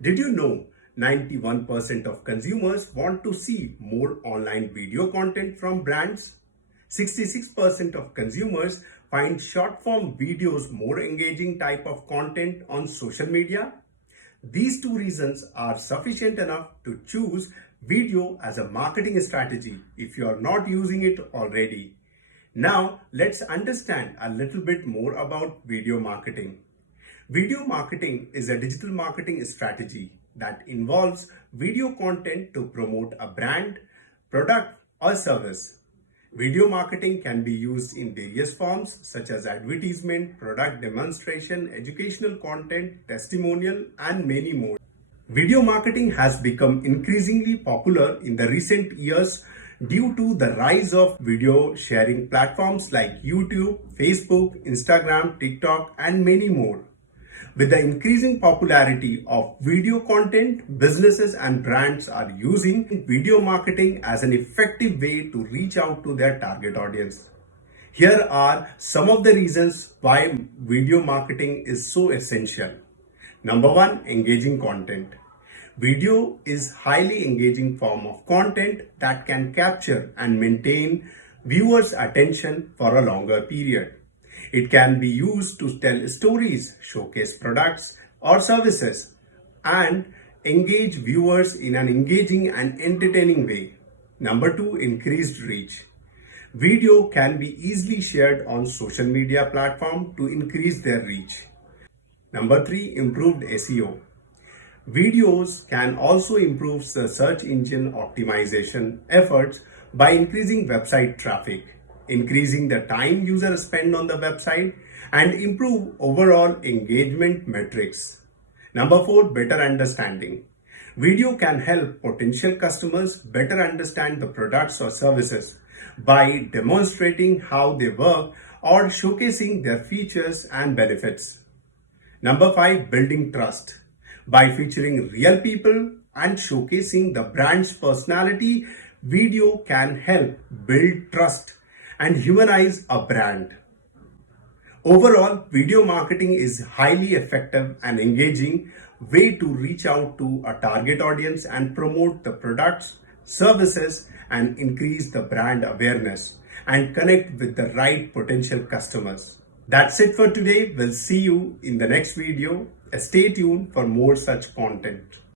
Did you know 91% of consumers want to see more online video content from brands? 66% of consumers find short form videos more engaging type of content on social media. These two reasons are sufficient enough to choose video as a marketing strategy if you are not using it already. Now, let's understand a little bit more about video marketing. Video marketing is a digital marketing strategy that involves video content to promote a brand, product, or service. Video marketing can be used in various forms such as advertisement, product demonstration, educational content, testimonial, and many more. Video marketing has become increasingly popular in the recent years due to the rise of video sharing platforms like YouTube, Facebook, Instagram, TikTok, and many more. With the increasing popularity of video content, businesses and brands are using video marketing as an effective way to reach out to their target audience. Here are some of the reasons why video marketing is so essential. Number one, engaging content. Video is highly engaging form of content that can capture and maintain viewers' attention for a longer period. It can be used to tell stories, showcase products or services, and engage viewers in an engaging and entertaining way. Number two, increased reach. Video can be easily shared on social media platforms to increase their reach. Number three, improved SEO. Videos can also improve the search engine optimization efforts by increasing website traffic, increasing the time users spend on the website, and improve overall engagement metrics. Number four, better understanding. Video can help potential customers better understand the products or services by demonstrating how they work or showcasing their features and benefits. Number five, building trust. By featuring real people and showcasing the brand's personality, video can help build trust and humanize a brand. Overall, video marketing is highly effective and engaging way to reach out to a target audience and promote the products, services, and increase the brand awareness and connect with the right potential customers. That's it for today. We'll see you in the next video. Stay tuned for more such content.